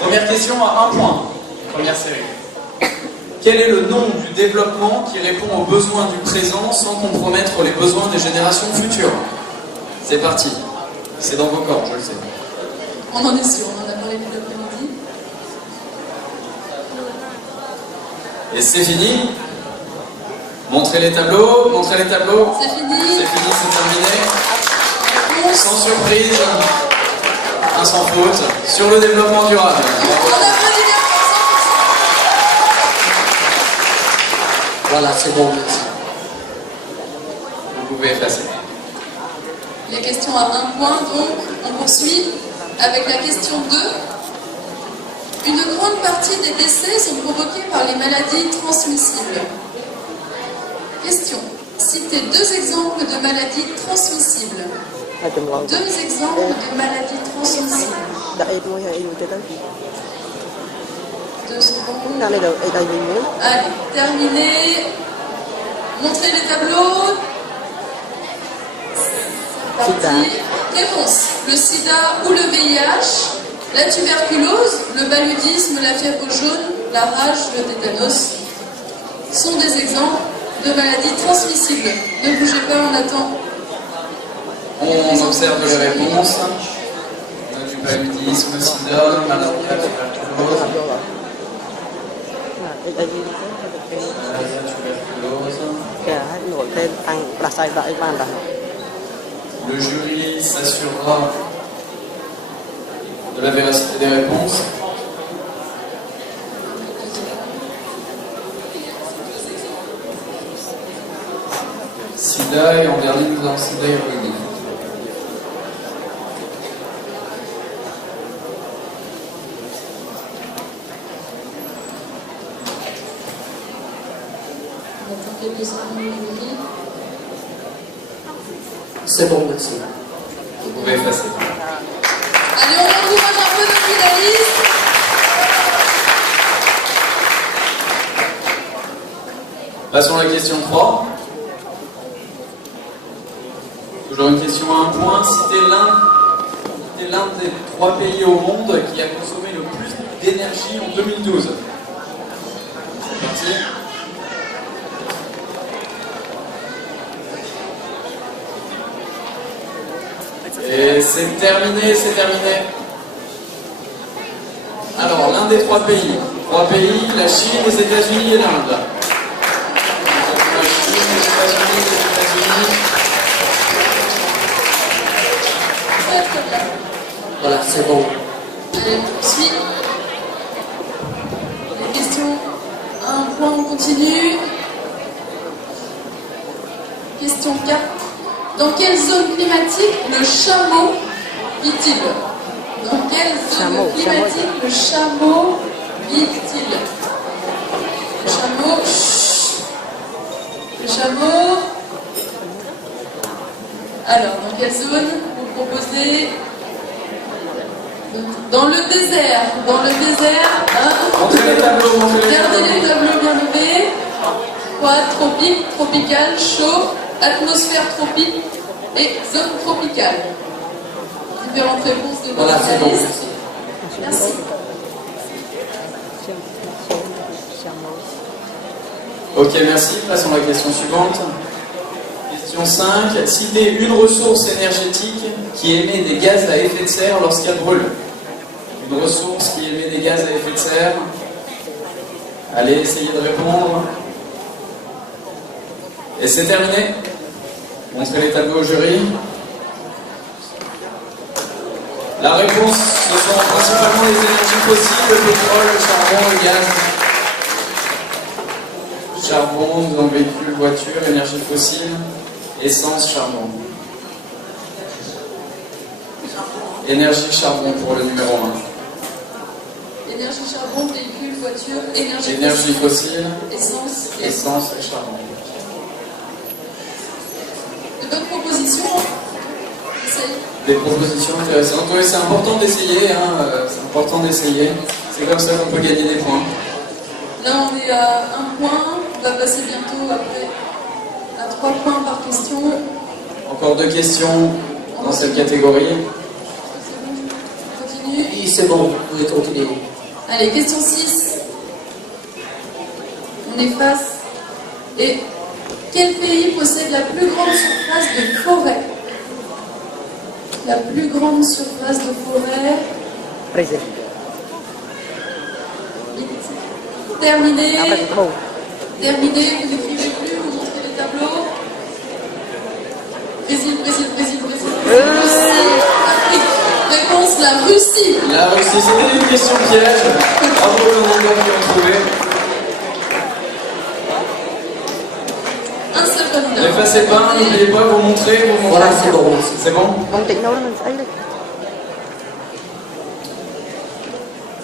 Première question à 1 point. Première série. Quel est le nom du développement qui répond aux besoins du présent sans compromettre les besoins des générations futures? C'est parti. C'est dans vos corps, je le sais. On en est sûr, on en a parlé tout l'après-midi. Et c'est fini. Montrez les tableaux, montrez les tableaux. C'est fini. C'est fini, c'est terminé. Sans surprise, un sans faute, sur le développement durable. Voilà, c'est bon, merci. Vous pouvez effacer. Les questions à 1 point, donc on poursuit avec la question 2. Une grande partie des décès sont provoqués par les maladies transmissibles. Question. Citez 2 exemples de maladies transmissibles. 2 exemples de maladies transmissibles. 2 secondes. Allez, terminé. Montrez les tableaux. Parti. Réponse. Le sida ou le VIH, la tuberculose, le paludisme, la fièvre jaune, la rage, le tétanos sont des exemples de maladies transmissibles. Ne bougez pas, on attend. On observe les réponses. On a du paludisme, sida, maladie de la tuberculose. Le jury s'assurera de la véracité des réponses. Sida et en dernier nous avons sida et rhume. C'est bon, merci. Vous pouvez effacer. Allez, on encourage un peu nos finalistes. Passons à la question 3. Toujours une question à 1 point. Citez l'un des 3 pays au monde qui a consommé le plus d'énergie en 2012. C'est parti. Et c'est terminé, c'est terminé. Alors, l'un des 3 pays. 3 pays, la Chine, les États-Unis et l'Inde. La Chine, les États-Unis, Très très bien. Voilà, c'est bon. Allez, on poursuit. Les questions à 1 point, on continue. Question 4. Dans quelle zone climatique le chameau vit-il? Dans quelle zone climatique le chameau vit-il? Le chameau. Chut. Le chameau. Alors, dans quelle zone vous proposez? Dans le désert. Dans le désert. montrez les tableaux, montrez les Gardez tableaux. les tableaux bien levés. Froid, tropique, tropical, chaud, atmosphère tropique et zone tropicale. Différentes réponses de Voilà, c'est bon. spécialistes. Merci. Ok, merci. Passons à la question suivante. Question 5. Citez une ressource énergétique qui émet des gaz à effet de serre lorsqu'elle brûle. Une ressource qui émet des gaz à effet de serre. Allez, essayez de répondre. Et c'est terminé. Montrez les tableaux au jury. La réponse, ce sont principalement les énergies fossiles, le pétrole, le charbon, le gaz. Charbon, nous avons véhicule, voiture, énergie fossile, essence, charbon. Énergie, charbon pour le numéro 1. Énergie, charbon, véhicule, voiture, Énergie fossile, essence. essence et charbon. De bonnes propositions. Essayez. Des propositions intéressantes. Oui, c'est important d'essayer, hein, c'est important d'essayer. C'est comme ça qu'on peut gagner des points. Là, on est à 1 point. On va passer bientôt après à 3 points par question. Encore 2 questions dans cette catégorie. C'est bon, on continue. continue? Oui, c'est bon, vous pouvez continuer. Allez, question 6. On efface. Et quel pays possède la plus grande surface de forêt? La plus grande surface de forêt. Brésil. Terminé. Mexico. Terminé, vous n'écrivez plus, vous montrez les tableaux. Brésil. Russie, Afrique. Réponse, la Russie. La Russie, c'était une question piège. Bravo aux candidats qui ont trouvé. Un seul candidat. N'effacez pas, n'oubliez pas, vous montrez, vous montrez. Voilà, c'est bon. C'est bon? Vòng tính đâu là mình xây lên.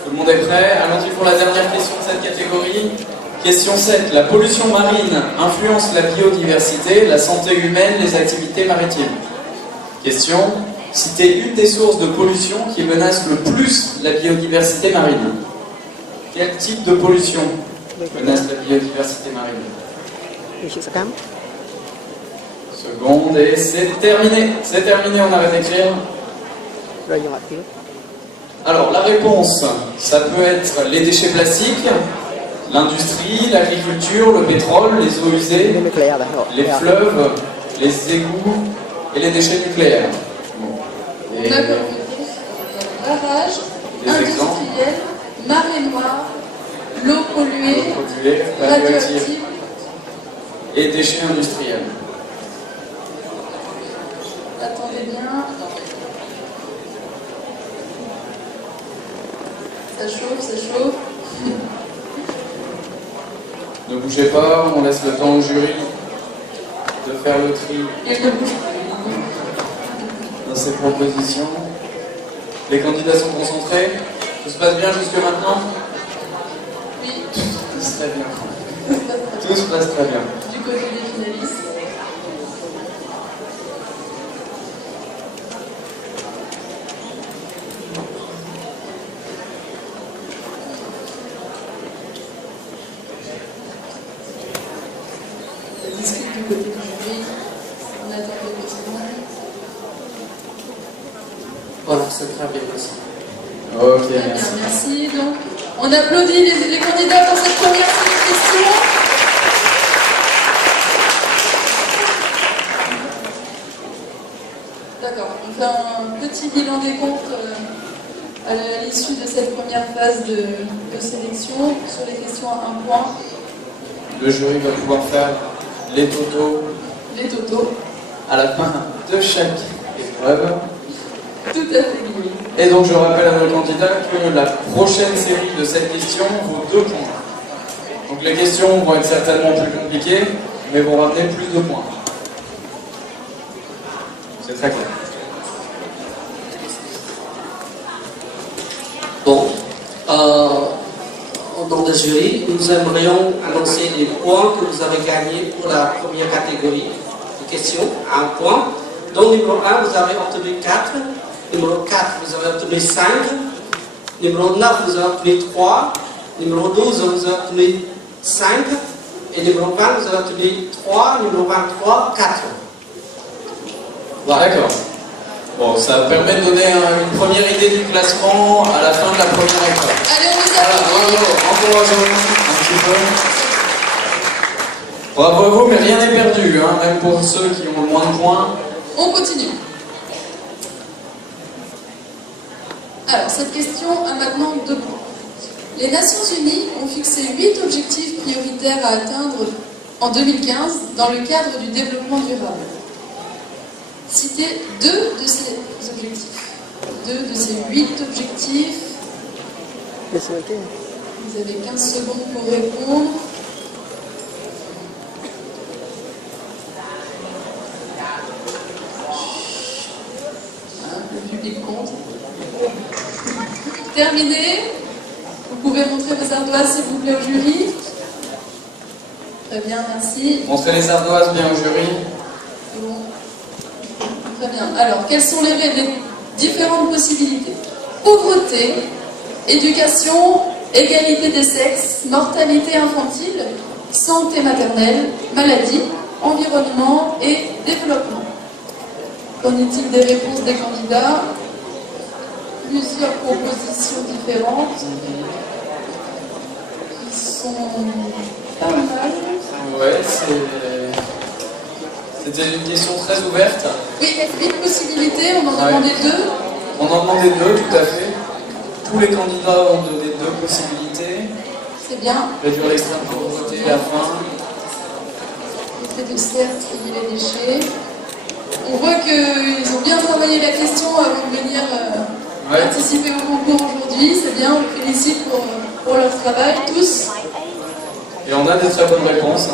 Tout le monde est prêt? Allons-y pour la dernière question de cette catégorie. Question 7. La pollution marine influence la biodiversité, la santé humaine, les activités maritimes. Question. Citez une des sources de pollution qui menace le plus la biodiversité marine. Quel type de pollution menace la biodiversité marine? Thì chị sẽ cắm. Seconde et c'est terminé. C'est terminé, on arrête d'écrire. Rồi dừng lại phía. Alors la réponse, ça peut être les déchets plastiques, l'industrie, l'agriculture, le pétrole, les eaux usées, Cái nuclear là les fleuves, les égouts et les déchets nucléaires. Bon. Et D'accord. Barrage, Des industriel, marée noire, l'eau polluée, pollués, radioactifs radioactive. et déchets industriels. Attendez bien. Ça chauffe. Ne bougez pas, on laisse le temps au jury de faire le tri Et le bouge. dans ces propositions. Les candidats sont concentrés. Tout se passe bien jusque maintenant? Oui, Tout se passe bien. Tout se passe très bien. du côté des finalistes. Ça discute du côté du jury. On attend quelques secondes. Voilà, c'est très bien, merci. Ok, Très bien, merci. merci. Donc, on applaudit les candidats pour cette première question. D'accord, on fait un petit bilan des comptes à l'issue de cette première phase de sélection sur les questions à 1 point, Le jury va pouvoir faire les totaux les totaux. à la fin de chaque épreuve. Tout à fait liés. Et donc je rappelle à nos candidats que la prochaine série de cette question vaut 2 points. Donc les questions vont être certainement plus compliquées, mais vont ramener plus de points. C'est très clair. Bon, au nom du jury, nous aimerions annoncer les points que vous avez gagnés pour la première catégorie de questions, à 1 point. Donc, numéro 1, vous avez obtenu 4. Numéro 4, vous avez obtenu 5. Numéro 9, vous avez obtenu 3. Numéro 12, vous avez obtenu 5. Et numéro 20, vous avez obtenu 3. Numéro 23, 4. Voilà. D'accord. Bon, ça permet de donner une première idée du classement à la fin de la première épreuve. Allez, on les Voilà, applaudit. bravo, encourageons un petit peu. Bravo à vous, mais rien n'est perdu, hein, même pour ceux qui ont le moins de points. On continue. Alors, cette question a maintenant 2 points. Les Nations Unies ont fixé 8 objectifs prioritaires à atteindre en 2015 dans le cadre du développement durable. Citez 2 de ces objectifs. 2 de ces 8 objectifs. Laisse le thé. Vous avez 15 secondes pour répondre. Le public compte. Terminé. Vous pouvez montrer vos ardoises, s'il vous plaît, au jury. Très bien, merci. Montrez les ardoises bien au jury. C'est bon. Très bien. Alors, quelles sont les différentes possibilités? Pauvreté, éducation, égalité des sexes, mortalité infantile, santé maternelle, maladie, environnement et développement. Qu'en est-il des réponses des candidats? plusieurs propositions différentes qui sont pas mal. Ouais, c'était une question très ouverte. Oui, 8 possibilités, on en a demandé 2. On en demandait 2, tout à fait. Tous les candidats ont donné 2 possibilités. C'est bien. Réduire l'extrême pauvreté, la faim. Effet de serre, trier les déchets. On voit qu'ils ont bien travaillé la question avant de venir participer au concours aujourd'hui. C'est bien, on les félicite pour leur travail, tous. Et on a des très bonnes réponses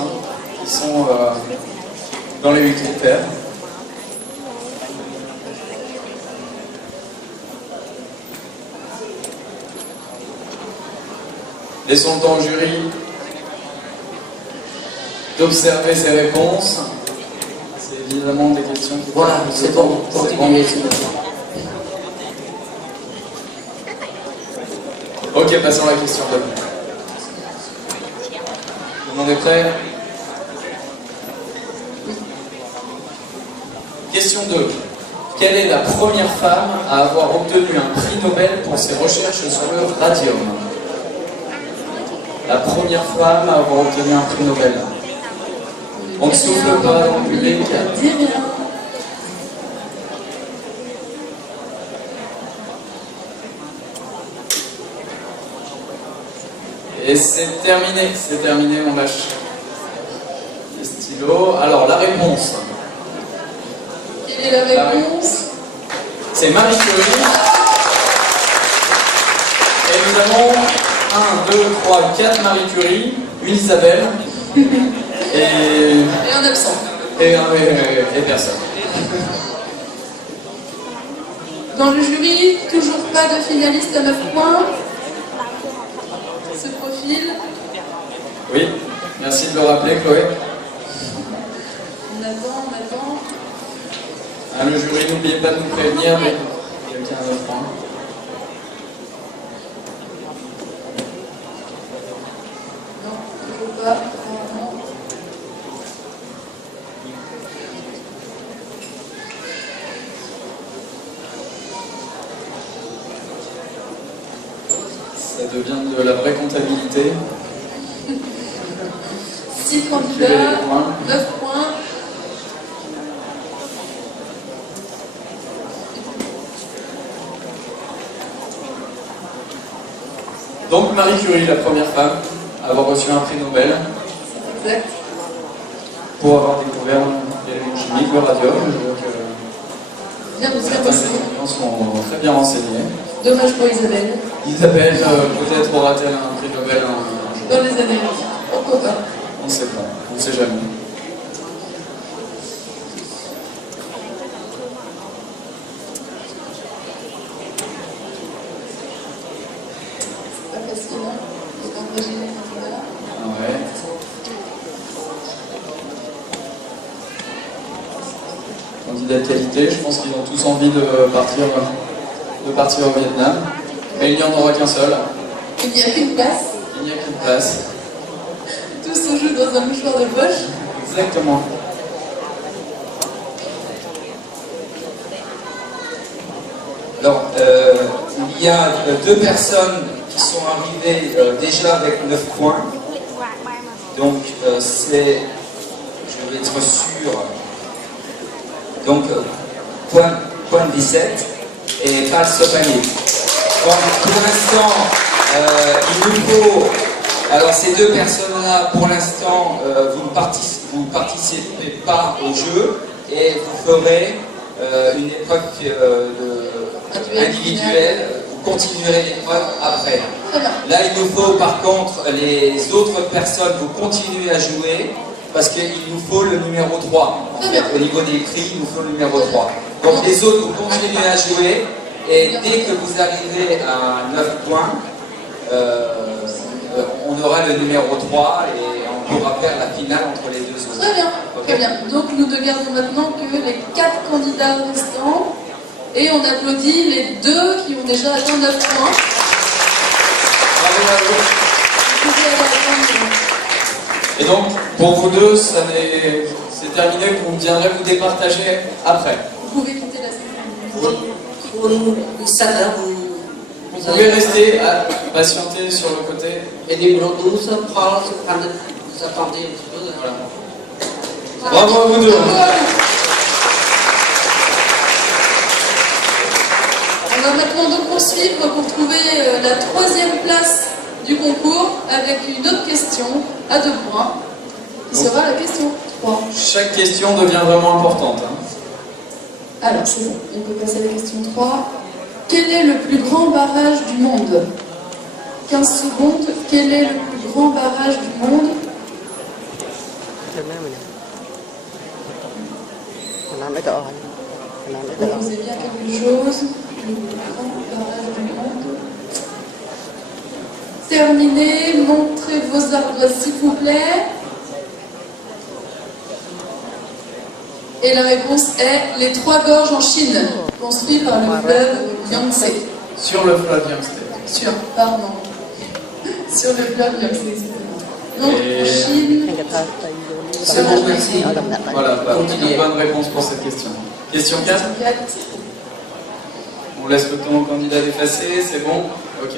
qui sont dans les 8 critères. Laissons le temps au jury d'observer ces réponses. C'est évidemment des questions qui... Voilà, c'est bon. Continuez. Ok, passons à la question 2. Tout le monde est prêt? Question 2. Quelle est la première femme à avoir obtenu un prix Nobel pour ses recherches sur le radium? La première femme à avoir obtenu un prix Nobel. On ne souffle pas dans le public. Dis rien. Et c'est terminé, on lâche les stylos. Alors, la réponse. Quelle est la réponse? C'est Marie Curie. Et nous avons 1, 2, 3, 4 Marie Curie, une Isabelle, et un absent. Et personne. Dans le jury, toujours pas de finaliste à 9 points. Ce profil. Oui, merci de le rappeler, Chloé. On attend. Le jury, n'oubliez pas de nous prévenir, mais quelqu'un à 9 points. Non, toujours pas. Ça devient de la vraie comptabilité. 6 candidats, 9 points. Donc Marie Curie, la première femme à avoir reçu un prix Nobel. Exact. Pour avoir découvert l'élément chimique, le radium. Bien, vous Certains étudiants sont très bien renseignés. Dommage pour Isabelle. Isabelle, peut-être aura-t-elle un prix Nobel un jour. Dans les années. Pourquoi pas? On ne sait pas, on ne sait jamais. C'est pas facile, hein? Faut partager les candidats. Ouais. Candidats de qualité, je pense qu'ils ont tous envie de partir au Vietnam. Mais il n'y en aura qu'un seul. Il n'y a qu'une place. Il n'y a qu'une place. Tout se joue dans un mouchoir de poche. Exactement. Alors, il y a 2 personnes qui sont arrivées déjà avec 9 points. Donc, c'est, je vais être sûr, donc, point 17 et Karl Sopanier. Donc, pour l'instant, il nous faut, alors ces 2 personnes-là, pour l'instant, vous ne participez pas au jeu et vous ferez une épreuve individuelle, vous continuerez l'épreuve après. Là, il nous faut par contre, les autres personnes, vous continuez à jouer parce qu'il nous faut le numéro 3. En fait, au niveau des prix, il nous faut le numéro 3. Donc les autres, vous continuez à jouer et dès que vous arrivez à 9 points, on aura le numéro 3 et on pourra faire la finale entre les 2 autres. Très bien, Okay. très bien. Donc nous ne gardons maintenant que les 4 candidats restants et on applaudit les 2 qui ont déjà atteint 9 points. Bravo à vous. Vous pouvez aller attendre. Et donc, pour vous deux, c'est terminé, vous viendrez vous départager après. Vous pouvez quitter la salle. Pour nous, ça, vous Vous pouvez rester à patienter sur le côté. Et numéro 12, Paul, vous attendez un petit peu. Voilà. Bravo à vous deux. On va maintenant donc poursuivre pour trouver la troisième place du concours avec une autre question à 2 points, qui sera la question 3. Chaque question devient vraiment importante. Hein. Alors, c'est bon, on peut passer à la question 3. Quel est le plus grand barrage du monde? 15 secondes. Quel est le plus grand barrage du monde? Proposez bien quelque chose. Le plus grand barrage du monde. Terminé. Montrez vos ardoises, s'il vous plaît. Et la réponse est les 3 gorges en Chine, construit par le fleuve Yangtze. Sur le fleuve Yangtze. Sur le fleuve Yangtze, exactement. Donc, en Chine. C'est bon, merci. Voilà, une bonne réponse pour cette question. Question 4. On laisse le temps au candidat d'effacer, c'est bon? Ok.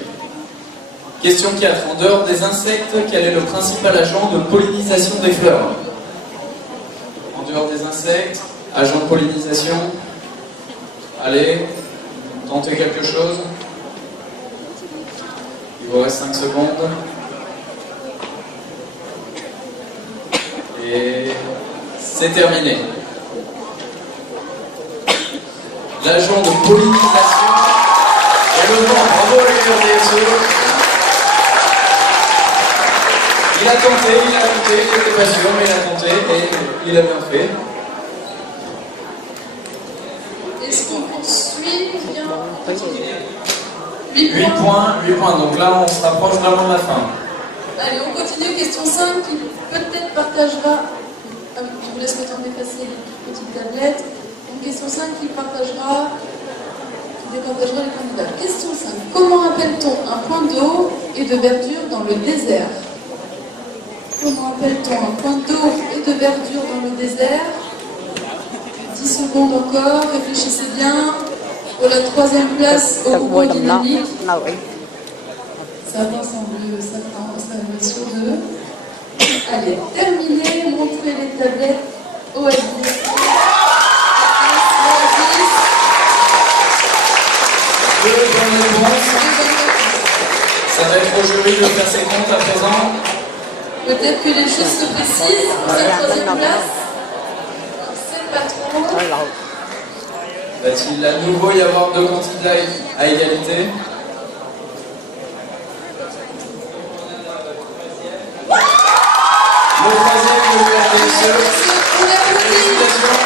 Question 4. En dehors des insectes, quel est le principal agent de pollinisation des fleurs? En dehors des insectes, agent de pollinisation. Allez, tentez quelque chose. Il vous reste 5 secondes. Et c'est terminé. L'agent de pollinisation est le vent. Bravo à l'URDSE. Il a tenté, il n'était pas sûr, mais il a tenté et il a bien fait. Est-ce qu'on poursuit ou bien 8 points, donc là on se rapproche vraiment de la fin. Allez, on continue. Question 5 qui peut-être partagera. Je vous laisse le temps d'effacer les petites tablettes. Donc, question 5 qui départagera les candidats. Question 5. Comment appelle-t-on un point d'eau et de verdure dans le désert? Comment appelle-t-on un point d'eau et de verdure dans le désert? 10 secondes encore, réfléchissez bien. Pour la troisième place au concours dynamique. Ça va sembler sur 2. Allez, terminé. Montrez les tablettes au SD. Deux bonnes réponses. Ça va être au jury de faire ses comptes à présent. Peut-être que les choses se précisent pour cette troisième place. C'est pas trop. Va-t-il à nouveau y avoir 2 candidats à égalité? Le troisième de l'URDSE. Félicitations.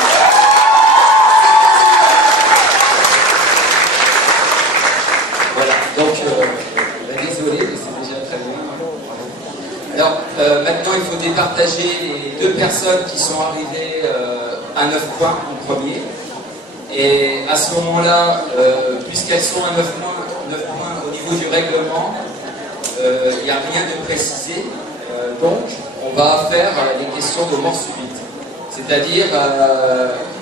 Voilà, donc désolé, mais c'est déjà très bien. Alors maintenant il faut départager les 2 personnes qui sont arrivées à 9 points en premier. Et à ce moment-là, puisqu'elles sont à 9 points au niveau du règlement, il n'y a rien de précisé. Donc on va faire les questions de mort subite. C'est-à-dire,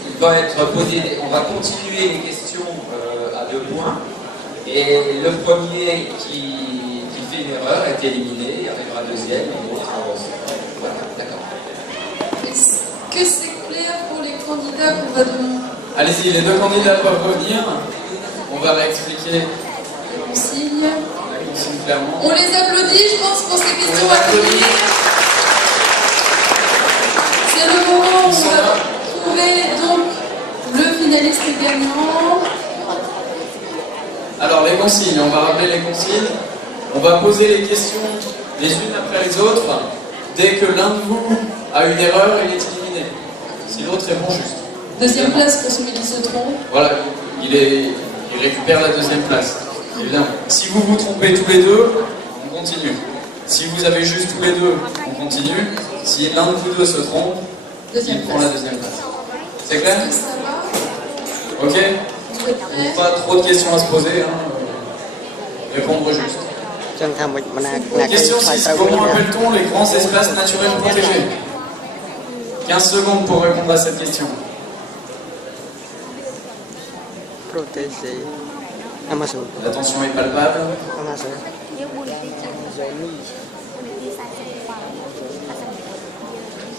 il va être posé, on va continuer les questions à 2 points. Et le premier qui fait une erreur est éliminé, il arrivera deuxième, et l'autre. Voilà, d'accord. Est-ce que c'est clair pour les candidats qu'on va donner? Allez-y, les 2 candidats peuvent revenir. On va réexpliquer Les consignes. la consigne clairement. On les applaudit, je pense, pour ces questions à venir. C'est le moment où on va trouver donc le finaliste gagnant. Alors les consignes, on va rappeler les consignes. On va poser les questions les unes après les autres. Dès que l'un de vous a une erreur, il est éliminé. Si l'autre répond juste. Deuxième place pour celui qui se trompe. Voilà, il récupère la deuxième place. Évidemment. Si vous vous trompez tous les deux, on continue. Si vous avez juste tous les deux, on continue. Si l'un de vous deux se trompe, il prend la deuxième place. C'est clair? Est-ce que ça va? Ok? Vous êtes prêts? Pas trop de questions à se poser. Répondre juste. Question 6. Comment appelle-t-on les grands espaces naturels protégés? 15 secondes pour répondre à cette question. Protégé. Amazon. La tension est palpable. Amazon.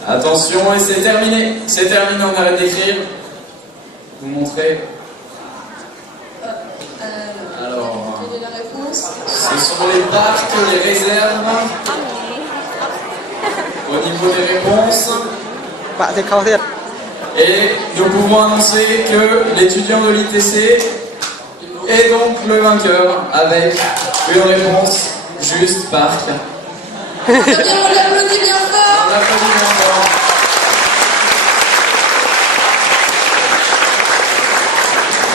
Attention, et c'est terminé. C'est terminé, on arrête d'écrire. Vous montrez. Alors, quelle est la réponse? ce sont les parcs, les réserves. Au niveau des réponses. Pak Teh Khao Thiet. Et nous pouvons annoncer que l'étudiant de l'ITC est donc le vainqueur avec une réponse juste parc. Eh bien, on l'applaudit bien On fort. l'applaudit bien fort.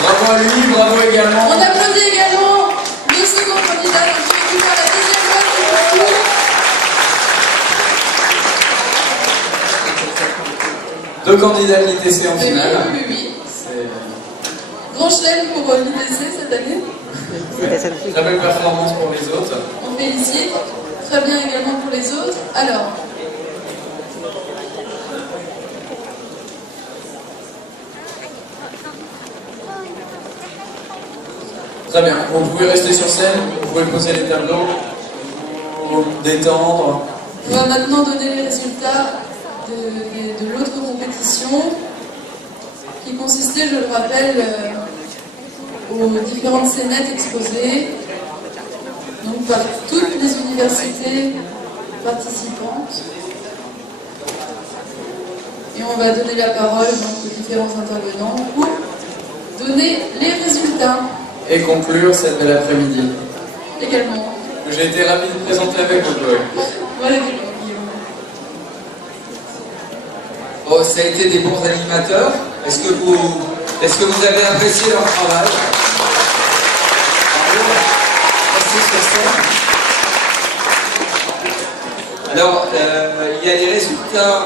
Bravo à lui, bravo également. On applaudit également le second candidat qui récupère la deuxième place du concours. Deux candidats de l'ITC en Oui, finale. oui. C'est Grand chelem pour l'ITC cette année. C'était selfie. très belle performance pour les autres. On félicite. Très bien également pour les autres. Alors, Très bien, vous pouvez rester sur scène, vous pouvez poser les tableaux, vous détendre. on va maintenant donner les résultats de l'autre compétition qui consistait, je le rappelle, aux différentes scénettes exposées donc par toutes les universités participantes. Et on va donner la parole donc, aux différents intervenants pour donner les résultats Et conclure cette belle après-midi. également. J'ai été ravi de présenter avec vous, Chloé. Voilà, Guillaume. Oh, ça a été des bons animateurs. Est-ce que vous avez apprécié leur travail? Bravo. Restez sur scène. Alors, il y a les résultats.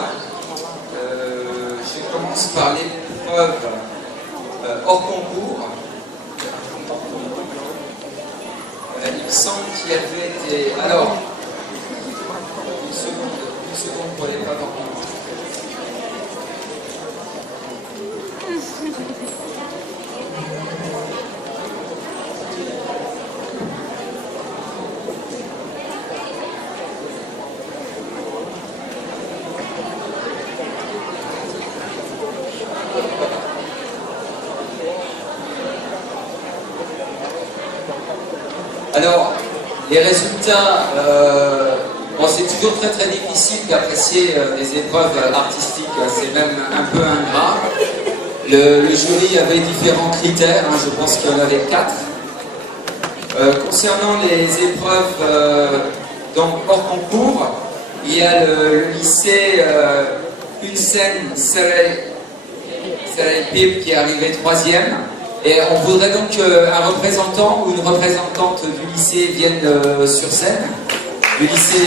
Je commence par l'épreuve hors concours. Il me semble qu'il y avait été... Alors, une seconde pour l'épreuve hors concours. Alors, les résultats, bon, c'est toujours très très difficile d'apprécier les épreuves artistiques, c'est même un peu ingrat. Le jury avait différents critères, hein, je pense qu'il y en avait 4. Concernant les épreuves donc hors concours, il y a le lycée Une Scène Serey Pip qui est arrivé 3e. Et on voudrait donc qu'un représentant ou une représentante du lycée vienne sur scène, du lycée